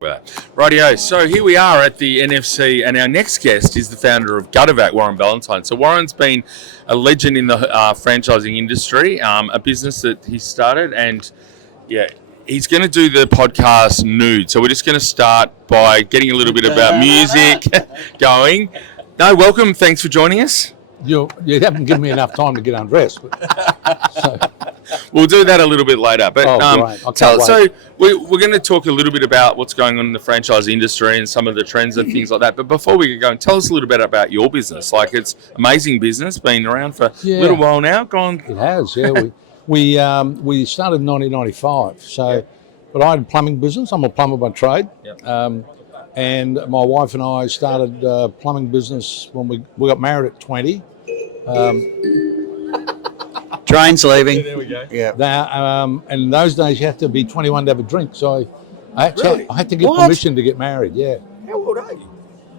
Rightio, so here we are at the NFC, and our next guest is the founder of Gutter-Vac, Warren Ballantyne. So Warren's been a legend in the franchising industry, a business that he started, and he's going to do the podcast nude. So we're just going to start by getting a little bit about music going. No, welcome, thanks for joining us. You haven't given me enough time to get undressed. We'll do that a little bit later. But so we're going to talk a little bit about what's going on in the franchise industry and some of the trends and things like that. But before we get going, tell us a little bit about your business. Like, it's amazing business, been around for a little while now. Go on. It has, yeah. we started in 1995. So, but I had a plumbing business. I'm a plumber by trade. Yep. And my wife and I started plumbing business when we got married at 20. Train's leaving. There we go. Yeah. And in those days, you had to be 21 to have a drink. So I had to get permission to get married, yeah. How old are you?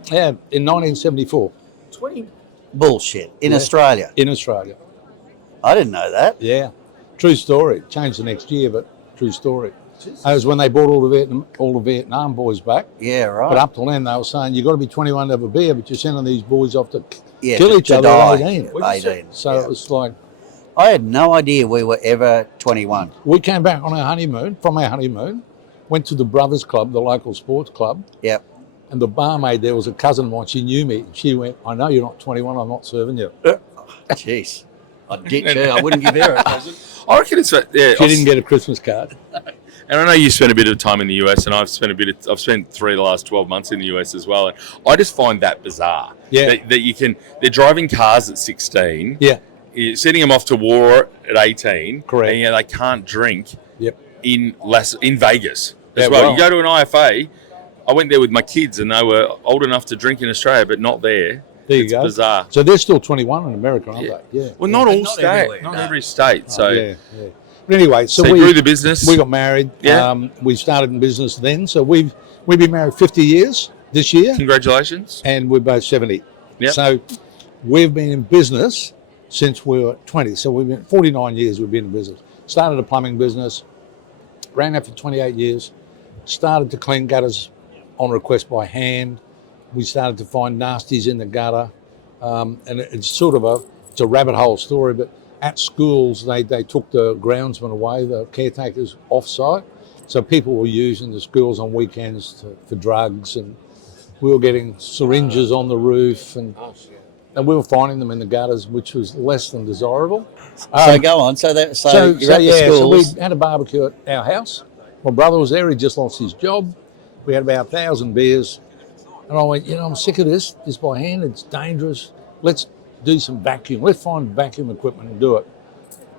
Yeah, in 1974. 20. Bullshit. In Australia? In Australia. I didn't know that. Yeah. True story. Changed the next year, but true story. That was when they brought all the Vietnam boys back. Yeah, right. But up till then, they were saying, you've got to be 21 to have a beer, but you're sending these boys off to kill each other at 18. 18. So it was like... I had no idea we were ever 21. We came back on our honeymoon, went to the Brothers Club, the local sports club. Yep. And the barmaid there was a cousin of mine. She knew me. She went, I know you're not 21, I'm not serving you. Jeez. I'd ditch her. I wouldn't give her a present. I reckon it's... She didn't get a Christmas card. And I know you spent a bit of time in the US, and I've spent 3 of the last 12 months in the US as well. And I just find that bizarre. Yeah. That they're driving cars at 16. Yeah. You're sending them off to war at 18. Correct. And they can't drink. Yep. in Vegas as well. You go to an IFA. I went there with my kids, and they were old enough to drink in Australia, but not there. There you it's go. Bizarre. So they're still 21 in America, aren't they? Yeah. Well, not all states. Not every state. So. Yeah. But anyway, so we grew the business. We got married. Yeah. We started in business then. So we've been married 50 years this year. Congratulations. And we're both 70. Yeah. So we've been in business since we were 20. So we've been 49 years we've been in business. Started a plumbing business, ran that for 28 years, started to clean gutters on request by hand. We started to find nasties in the gutter. And it's sort of a rabbit hole story, but at schools, they took the groundsmen away, the caretakers off-site. So people were using the schools on weekends for drugs, and we were getting syringes on the roof, and we were finding them in the gutters, which was less than desirable. So go on. So you're at the schools. So we had a barbecue at our house. My brother was there. He just lost his job. We had about 1,000 beers. And I went, I'm sick of this by hand. It's dangerous. Let's do some vacuum. Let's find vacuum equipment and do it.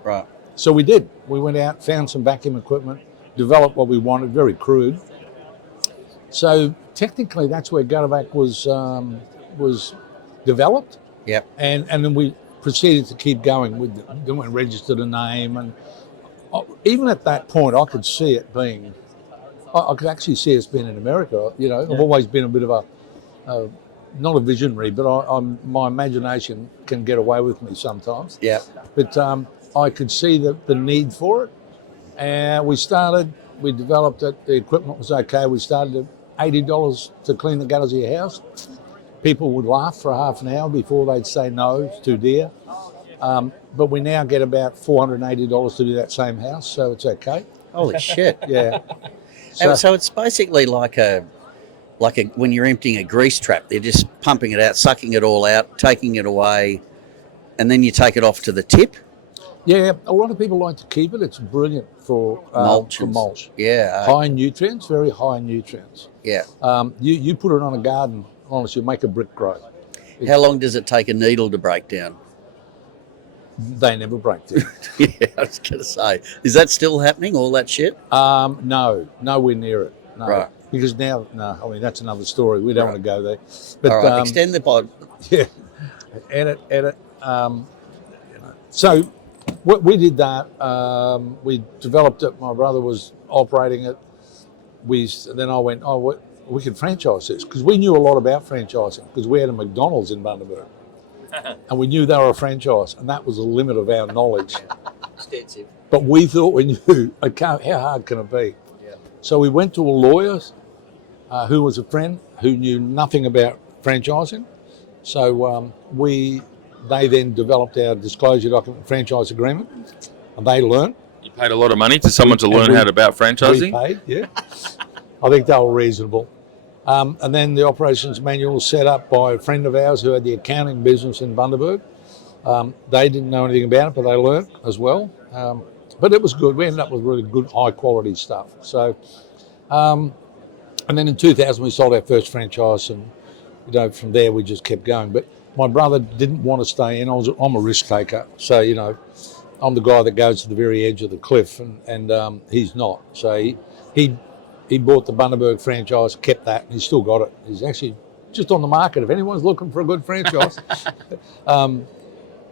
Right. So we did. We went out, found some vacuum equipment, developed what we wanted, very crude. So technically, that's where Gutter-Vac was developed. Yep. And then we proceeded to keep going with it. Then we registered a name, and even at that point, I could see it being. I could actually see us being in America. I've always been a bit of a not a visionary, but my imagination can get away with me sometimes. Yeah. But I could see the need for it. And we developed it. The equipment was okay. We started at $80 to clean the gutters of your house. People would laugh for half an hour before they'd say no, it's too dear. But we now get about $480 to do that same house, so it's okay. Holy shit. Yeah. So it's basically like when you're emptying a grease trap, they're just pumping it out, sucking it all out, taking it away, and then you take it off to the tip? Yeah, a lot of people like to keep it. It's brilliant for mulch. Yeah. High in nutrients, very high in nutrients. Yeah. You put it on a garden, honestly, you'll make a brick grow. How long does it take a needle to break down? They never break down. Yeah, I was going to say. Is that still happening, all that shit? No, nowhere near it. No. Right. Because now, that's another story. We don't want to go there. But, all right, extend the pod. Yeah, edit. So we did that. We developed it. My brother was operating it. Then I went, we could franchise this, because we knew a lot about franchising, because we had a McDonald's in Bundaberg. And we knew they were a franchise, and that was the limit of our knowledge. Extensive. But we thought we knew, how hard can it be? Yeah. So we went to a lawyer, who was a friend who knew nothing about franchising. So they then developed our disclosure document, franchise agreement, and they learnt. You paid a lot of money to someone to learn how about franchising? We paid, yeah. I think they were reasonable. And then the operations manual was set up by a friend of ours who had the accounting business in Bundaberg. They didn't know anything about it, but they learnt as well. But it was good. We ended up with really good, high quality stuff. So, and then in 2000 we sold our first franchise, and from there we just kept going. But my brother didn't want to stay in. I'm a risk taker, so I'm the guy that goes to the very edge of the cliff, and he's not. So he bought the Bundaberg franchise, kept that, and he's still got it. He's actually just on the market if anyone's looking for a good franchise. And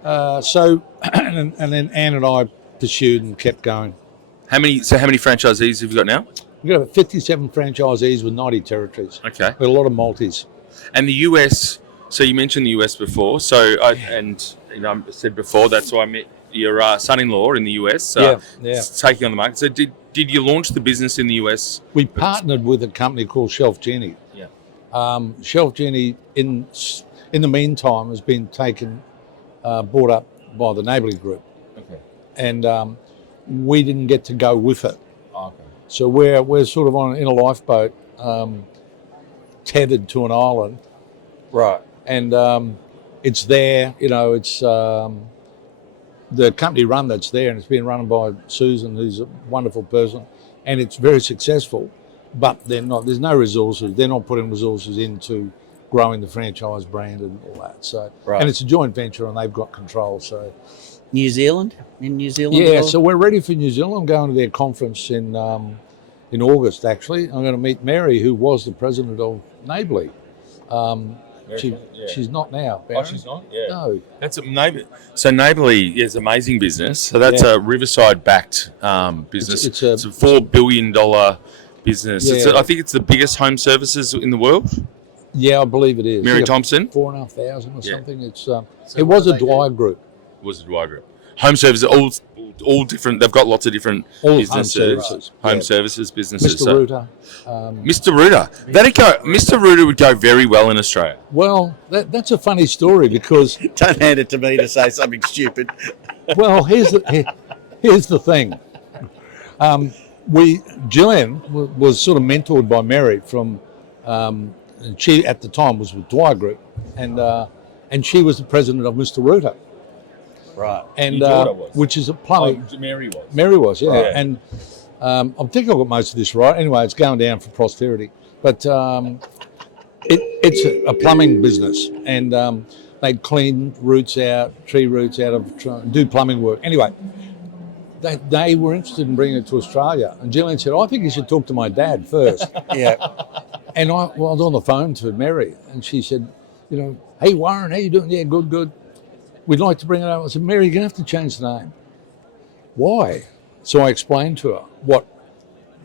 then Anne and I pursued and kept going. How many franchisees have you got now? We've got 57 franchisees with 90 territories. Okay. With a lot of multis. And the US, so you mentioned the US before, so I said before, that's why I met your son-in-law in the US, taking on the market. So did you launch the business in the US? We partnered with a company called Shelf Genie. Yeah. Shelf Genie, in the meantime, has been bought up by the Neighbourly Group. Okay. And we didn't get to go with it. Oh, okay. So we're sort of in a lifeboat, tethered to an island. Right. And it's there, it's the company run that's there, and it's being run by Susan, who's a wonderful person, and it's very successful, but there's no resources. They're not putting resources into growing the franchise brand and all that. So, right. And it's a joint venture, and they've got control. So, New Zealand? In New Zealand? Yeah, so we're ready for New Zealand. I'm going to their conference in August, actually. I'm going to meet Mary, who was the president of Neighbourly. She's not now. Oh, she's not? Yeah. No. That's a Neighbourly. So Neighbourly is an amazing business. So that's a Riverside-backed business. It's a $4 billion business. Yeah. I think it's the biggest home services in the world. Yeah, I believe it is. Mary Thompson? 4,500 or something. It was a Dwyer Group. It was a Dwyer Group. Home services, all different. They've got lots of different businesses. Home services businesses. Mr. Rooter. Mr. Rooter. Mr. Rooter would go very well in Australia. Well, that's a funny story because... Don't hand it to me to say something stupid. Well, here's the thing. Gillian was sort of mentored by Mary from... she, at the time, was with Dwyer Group, and she was the president of Mr. Rooter. Right. And was. which is a plumbing. Oh, Mary was. Mary was, yeah. Right. And I think I've got most of this right. Anyway, it's going down for posterity. But it's a plumbing business, and they'd clean roots out, tree roots out of, do plumbing work. Anyway, they were interested in bringing it to Australia. And Gillian said, I think you should talk to my dad first. Yeah. And I was on the phone to Mary, and she said, hey, Warren, how you doing? Yeah, good. We'd like to bring it over. I said, Mary, you're going to have to change the name. Why? So I explained to her what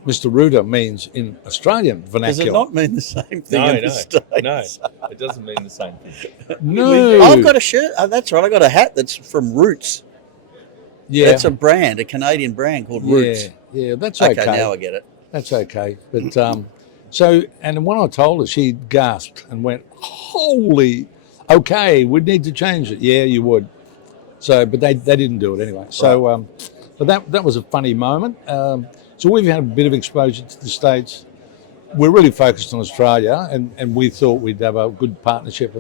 Mr. Rooter means in Australian vernacular. Does it not mean the same thing in the States? No, it doesn't mean the same thing. No. I've got a shirt. Oh, that's right. I got a hat that's from Roots. Yeah. That's a brand, a Canadian brand called Roots. Yeah, that's okay. Okay, now I get it. That's okay. But and when I told her, she gasped and went, holy, okay, we'd need to change it. Yeah, you would. So, but they didn't do it anyway. So, but that was a funny moment. So we've had a bit of exposure to the States. We're really focused on Australia, and we thought we'd have a good partnership.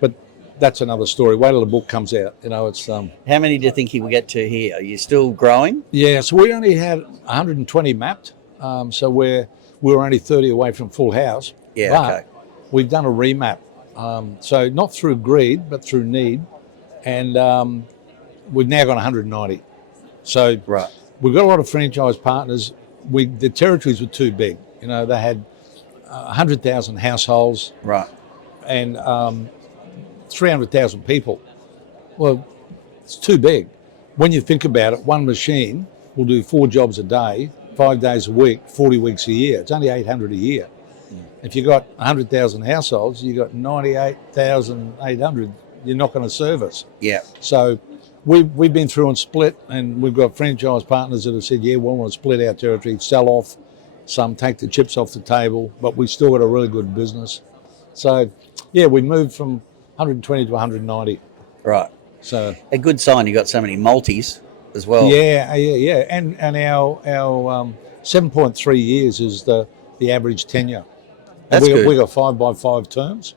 But that's another story. Wait till the book comes out. It's. How many do you think you will get to here? Are you still growing? Yeah, so we only had 120 mapped. So we were only 30 away from full house. Yeah, but okay. We've done a remap. So not through greed, but through need. And we've now got 190. So right. We've got a lot of franchise partners. The territories were too big. They had 100,000 households. Right. And 300,000 people. Well, it's too big. When you think about it, one machine will do 4 jobs a day, 5 days a week, 40 weeks a year. It's only 800 a year. If you've got 100,000 households, you've got 98,800 you're not going to service. Yeah. So we've been through and split, and we've got franchise partners that have said, yeah, we want to split our territory, sell off, some take the chips off the table, but we still got a really good business. So, yeah, we moved from 120 to 190. Right. So A good sign you got so many multis as well. yeah, and our 7.3 years is the average tenure. And That's good. we got 5x5 terms.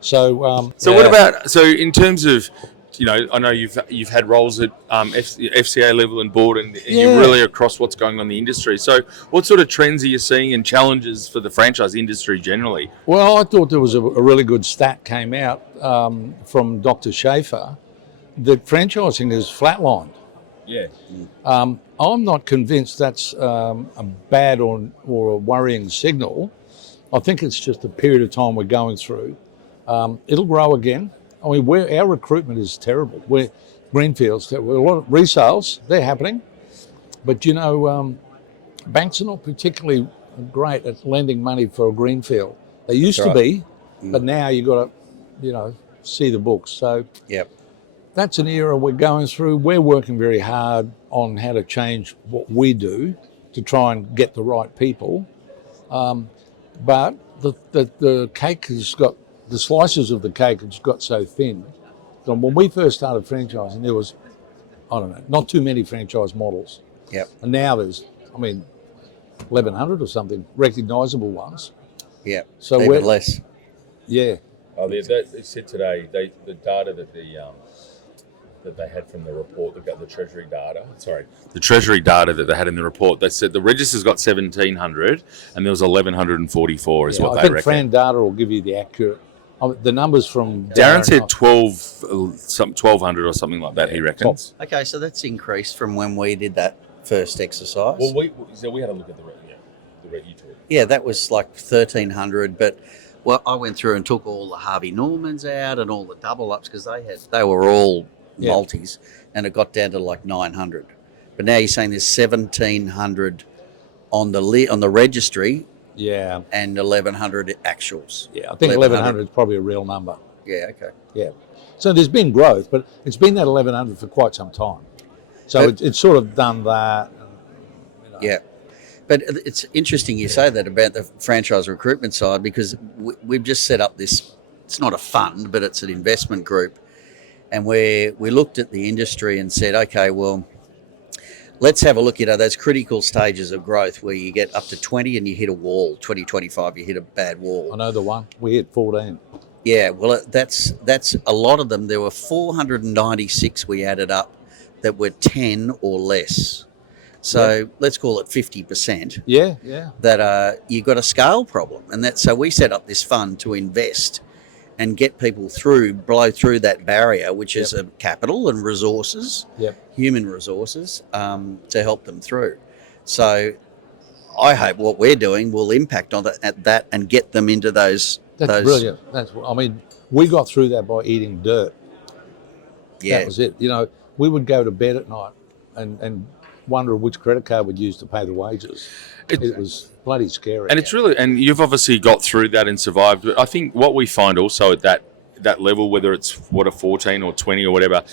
So So what about, so in terms of, you know, I know you've had roles at FCA level and board, and you're really across what's going on in the industry. So what sort of trends are you seeing and challenges for the franchise industry generally? Well, I thought there was a really good stat came out from Dr. Schaefer that franchising is flatlined. Yeah. I'm not convinced that's a bad or a worrying signal. I think it's just a period of time we're going through. It'll grow again. I mean, our recruitment is terrible. We're greenfields. A lot of resales, they're happening. But, you know, banks are not particularly great at lending money for a greenfield. They used to be, but now you've got to, you know, see the books. So Yep. that's an era we're going through. We're working very hard on how to change what we do to try and get the right people. But the cake has got, the slices of the cake has got so thin. So when we first started franchising, there was, I don't know, not too many franchise models. Yep. And now there's, I mean, 1,100 or something, recognisable ones. Yep. So even less. Yeah. Oh, they said today the data that that they had from the report, the Treasury data. Sorry, the Treasury data that they had in the report. They said the register's got 1,700, and there was 1,144. Is what I they think reckon. Fran data will give you the accurate. The numbers from Darren said 1,200 or something like that. He reckons. Okay, so that's increased from when we did that first exercise. Well, we had a look at the you talk. Yeah, that was like 1,300, but I went through and took all the Harvey Normans out and all the double ups because they were all multis, and it got down to like 900. But now you're saying there's 1,700 on the registry, and 1,100 actuals. Yeah, I think 1,100 is probably a real number. Yeah, okay. Yeah, so there's been growth, but it's been that 1,100 for quite some time. So it's sort of done that. You know. Yeah. But it's interesting you say that about the franchise recruitment side, because we've just set up this, it's not a fund, but it's an investment group. And we looked at the industry and said, okay, well, let's have a look at those critical stages of growth where you get up to 20 and you hit a wall, 20, 25, you hit a bad wall. I know the one. We hit 14. Yeah, well, that's a lot of them. There were 496 we added up that were 10 or less. So let's call it 50%. Yeah. That you've got a scale problem. And so we set up this fund to invest and get people blow through that barrier, which is capital and resources, human resources, to help them through. So I hope what we're doing will impact on that and get them into those. That's brilliant. I mean, we got through that by eating dirt. Yeah. That was it. You know, we would go to bed at night and wonder which credit card we'd use to pay the wages. It was bloody scary. And it's really, and you've obviously got through that and survived. But I think what we find also at that level, whether it's a 14 or 20 or whatever,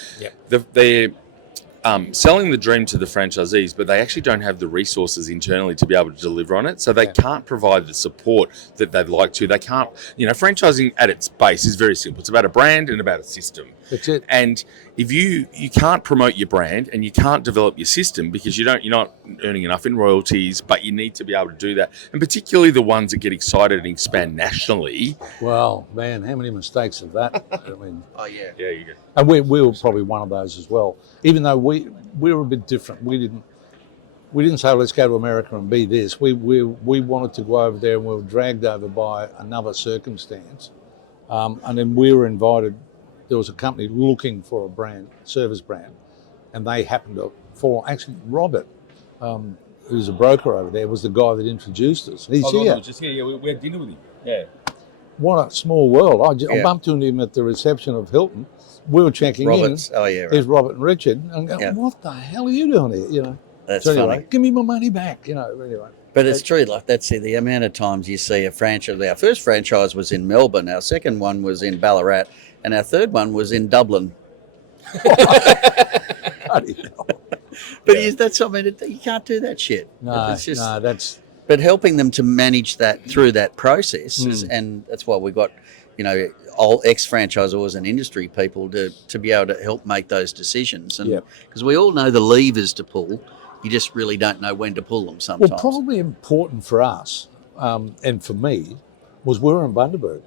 they're selling the dream to the franchisees, but they actually don't have the resources internally to be able to deliver on it. So they can't provide the support that they'd like to. They can't, franchising at its base is very simple. It's about a brand and about a system. That's it. And if you can't promote your brand and you can't develop your system because you're not earning enough in royalties, but you need to be able to do that. And particularly the ones that get excited and expand nationally. Well, man, how many mistakes of that? I mean, Yeah, you go. and we were probably one of those as well. Even though we were a bit different. We didn't say let's go to America and be this. We wanted to go over there, and we were dragged over by another circumstance. And then we were invited. There was a company looking for a brand, service brand, and they happened to fall. Actually, Robert, who's a broker over there, was the guy that introduced us. He's here. Was just here. Yeah, we had dinner with him. Yeah. What a small world. I bumped into him at the reception of Hilton. We were checking Roberts. in. Oh, yeah. Right. There's Robert and Richard. And I'm going, what the hell are you doing here? You know. That's so anyway, funny. give me my money back. Anyway. But it's true. Like that's the amount of times you see a franchise. Our first franchise was in Melbourne. Our second one was in Ballarat, and our third one was in Dublin. But that's, I mean, you can't do that shit. No, it's just, no, but helping them to manage that through that process, and that's why we got, all ex-franchisors and industry people to be able to help make those decisions. And because we all know the levers to pull, you just really don't know when to pull them sometimes. Well, probably important for us and for me was we were in Bundaberg.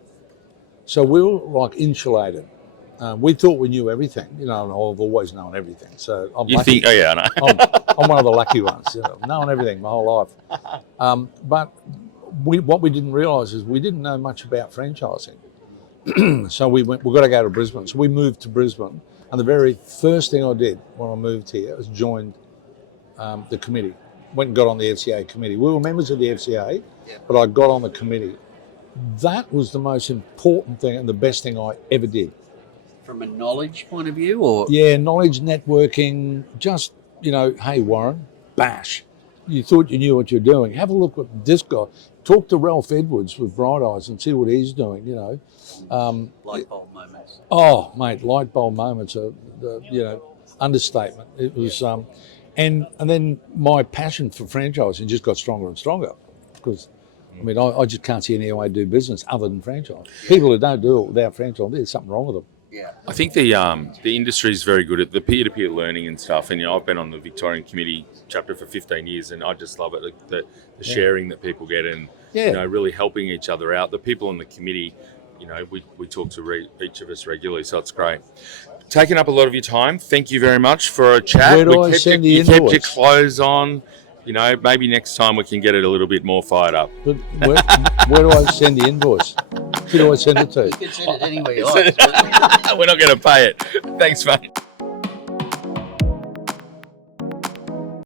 So we were like insulated. We thought we knew everything, and I've always known everything. So I'm lucky. Oh yeah, I know. I'm one of the lucky ones, known everything my whole life. But what we didn't realise is we didn't know much about franchising. So we've got to go to Brisbane. So we moved to Brisbane, and the very first thing I did when I moved here was joined the committee. Went and got on the FCA committee. We were members of the FCA, but I got on the committee. That was the most important thing and the best thing I ever did. From a knowledge point of view, or knowledge, networking, just hey Warren, bash. You thought you knew what you're doing. Have a look at this guy. Talk to Ralph Edwards with Bright Eyes and see what he's doing. light bulb moments. Oh, mate, light bulb moments are understatement. It was, and then my passion for franchising just got stronger and stronger because. I just can't see any way to do business other than franchise. People who don't do it without franchise, there's something wrong with them. Yeah, I think the industry is very good at the peer-to-peer learning and stuff. And I've been on the Victorian committee chapter for 15 years, and I just love it. The sharing that people get, and really helping each other out. The people on the committee, we talk to each of us regularly, so it's great. Taking up a lot of your time. Thank you very much for a chat. Where do I send the invoice? You kept your clothes on. Maybe next time we can get it a little bit more fired up. But where do I send the invoice? Who do I send it to? You can send it anywhere you like. We're not going to pay it. Thanks, mate.